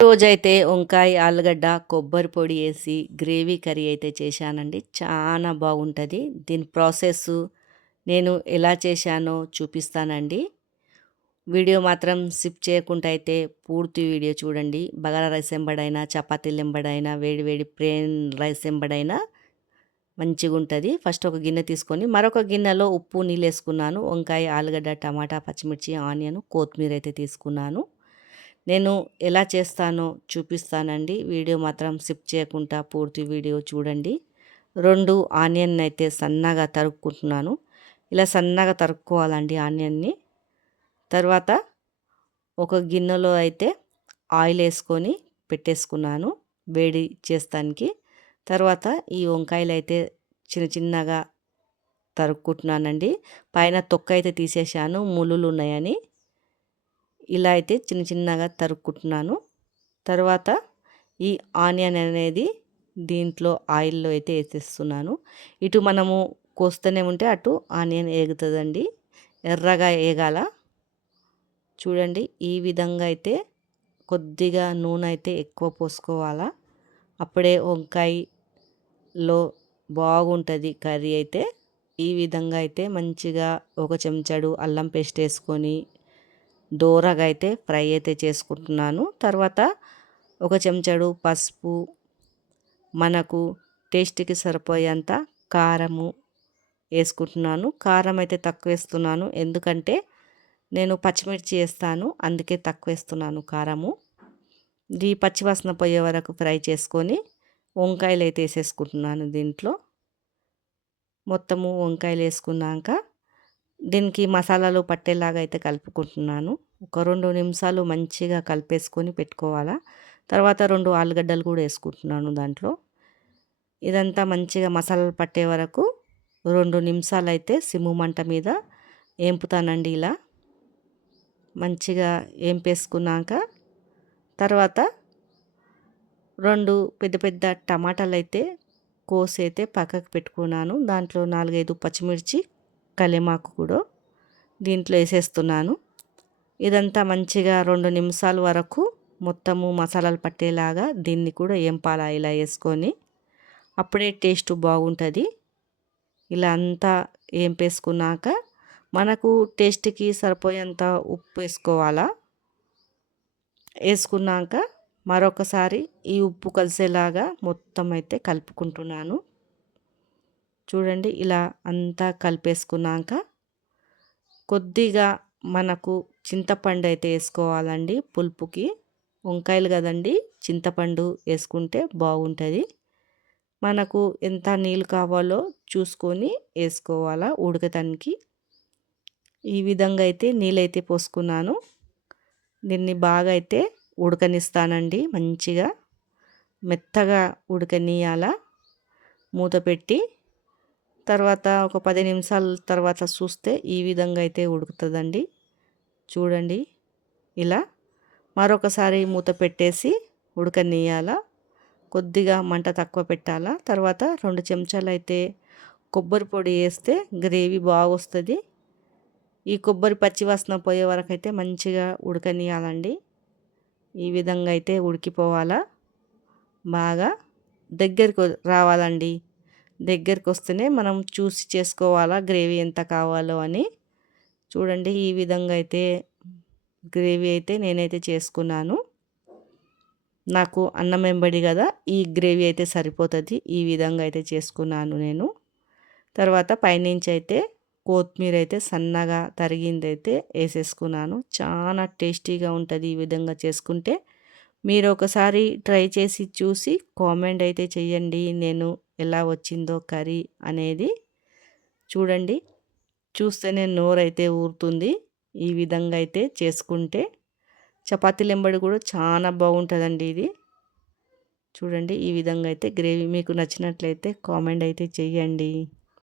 రోజైతే వంకాయ, ఆలుగడ్డ, కొబ్బరి పొడి ఏసి గ్రేవీ కర్రీ అయితే చేశానండి. చానా బాగుంటది. దీని ప్రాసెస్సు నేను ఎలా చేశానో చూపిస్తానండి. వీడియో మాత్రం స్కిప్ చేయకుండా అయితే పూర్తి వీడియో చూడండి. బగారా రైస్ ఎంబడైనా, చపాతీలు ఎంబడైనా, వేడి వేడి ప్లెయిన్ రైస్ ఎంబడైనా మంచిగుంటది. ఫస్ట్ ఒక గిన్నె తీసుకొని మరొక గిన్నెలో ఉప్పు, నీళ్ళేసుకున్నాను. వంకాయ, ఆలుగడ్డ, టమాటా, పచ్చిమిర్చి, ఆనియన్, కొత్తిమీర అయితే తీసుకున్నాను. నేను ఎలా చేస్తానో చూపిస్తానండి. వీడియో మాత్రం స్కిప్ చేయకుండా పూర్తి వీడియో చూడండి. 2 ఆనియన్ అయితే సన్నగా తరుక్కుంటున్నాను. ఇలా సన్నగా తరుక్కోవాలండి ఆనియన్‌ని. తర్వాత ఒక గిన్నెలో అయితే ఆయిల్ ఏసుకొని పెట్టేసుకున్నాను వేడి చేస్తానికి. తర్వాత ఈ వంకాయలైతే చిన్న చిన్నగా తరుక్కుంటున్నానండి. పైన తొక్క అయితే తీసేశాను ముల్లులున్నాయని. ఇలా అయితే చిన్న చిన్నగా తరుక్కుంటున్నాను. తర్వాత ఈ ఆనియన్ అనేది దీంట్లో ఆయిల్‌లో అయితే ఏసేస్తున్నాను. ఇటు మనము కోస్తూనే ఉంటే అటు ఆనియన్ ఏగుతదండి. ఎర్రగా ఏగాల. చూడండి ఈ విధంగా అయితే కొద్దిగా నూనె అయితే ఎక్కువ పోసుకోవాలా. అప్పుడే వంకాయలో బాగుంటది కర్రీ అయితే. ఈ విధంగా అయితే మంచిగా ఒక చెంచాడు అల్లం పేస్ట్ ఏసుకొని దోరగా అయితే ఫ్రై అయితే చేసుకుంటున్నాను. తర్వాత ఒక చెంచాడు పసుపు, మనకు టేస్ట్‌కి సరిపోయేంత కారము ఏసుకుంటున్నాను. కారం అయితే తక్కువేస్తున్నాను. ఎందుకంటే నేను పచ్చిమిర్చి ఏస్తాను. అందుకే తక్కువేస్తున్నాను కారము. ఇది పచ్చివాసన పోయే వరకు ఫ్రై చేసుకొని వంకాయలైతే ఏసేసుకుంటున్నాను దీంట్లో. మొత్తము వంకాయలేసుకున్నాక దీనికి మసాలాలు పట్టేలాగా అయితే కలుపుకుంటున్నాను. ఒక 2 నిమిషాలు మంచిగా కలిపేసుకొని పెట్టుకోవాలా. తర్వాత 2 ఆలుగడ్డలు కూడా ఏసుకుంటున్నాను దాంట్లో. ఇదంతా మంచిగా మసాలాలు పట్టే వరకు 2 నిమిషాలైతే సిమ్ము మంట మీద ఏంపుతానండి ఇలా. మంచిగా ఏంపేసుకున్నాక తర్వాత 2 పెద్ద పెద్ద టమాటాలైతే కోసైతే పక్కకు పెట్టుకున్నాను. దాంట్లో 4, 5 పచ్చిమిర్చి, కల్యమాకు కూడా దీంట్లో ఏసేస్తున్నాను. ఇదంతా మంచిగా 2 నిమిషాల వరకు మొత్తము మసాలాలు పట్టేలాగా దీన్ని కూడా ఏంపాలా ఇలా ఏసుకొని. అప్పుడే టేస్ట్ బాగుంటది. ఇలా అంతా ఏంపేసుకున్నాక మనకు టేస్ట్‌కి సరిపోయేంత ఉప్పు ఏసుకోవాలా. ఏసుకున్నాక మరొకసారి ఈ ఉప్పు కలిసేలాగా మొత్తం అయితే కలుపుకుంటున్నాను. చూడండి ఇలా అంతా కలిపేసుకున్నాక కొద్దిగా మనకు చింతపండు అయితే ఏసుకోవాలండి పులుపుకి. వంకాయలు కదండీ! చింతపండు ఏసుకుంటే బాగుంటది. మనకు ఎంత నీళ్ళు కావాలో చూసుకొని ఏసుకోవాలా ఉడకటానికి. ఈ విధంగా అయితే నీళ్ళైతే పోసుకున్నాను. దీన్ని బాగా అయితే ఉడకనిస్తానండి మంచిగా. మెత్తగా ఉడకనియాల. మూత పెట్టి తర్వాత ఒక 10 నిమిషాల తర్వాత చూస్తే ఈ విధంగా అయితే ఉడుకుతదండి. చూడండి ఇలా. మరొకసారి మూత పెట్టేసి ఉడకనియాల. కొద్దిగా మంట తక్కువ పెట్టాలా. తర్వాత 2 చెంచాలైతే కొబ్బరి పొడి ఏస్తే గ్రేవీ బాగొస్తది. ఈ కొబ్బరి పచ్చి వాసన పోయే వరకైతే మంచిగా ఉడకనియాలండి. ఈ విధంగా అయితే ఉడికిపోవాలా. బాగా దగ్గరికి రావాలండి. దగ్గరికొస్తేనే మనం చూసి చేసుకోవాలా గ్రేవీ ఎంత కావాలో అని. చూడండి ఈ విధంగా అయితే గ్రేవీ అయితే నేనైతే చేసుకున్నాను. నాకు అన్నం ఎంబడి కదా ఈ గ్రేవీ అయితే సరిపోతది. ఈ విధంగా అయితే చేసుకున్నాను నేను. తర్వాత పైనుంచి అయితే కొత్తిమీర అయితే సన్నగా తరిగిందైతే ఏసేసుకున్నాను. చాలా టేస్టీగా ఉంటది ఈ విధంగా చేసుకుంటే. మీరు ఒకసారి ట్రై చేసి చూసి కామెంట్ అయితే చేయండి. నేను ఎలా వచ్చిందో కర్రీ అనేది. చూడండి చూస్తేనే నోరైతే ఊరుతుంది. ఈ విధంగా అయితే చేసుకుంటే చపాతీలు ఎంబడి కూడా చాలా బాగుంటుందండి ఇది. చూడండి ఈ విధంగా అయితే గ్రేవీ మీకు నచ్చినట్లయితే కామెంట్ అయితే చేయండి.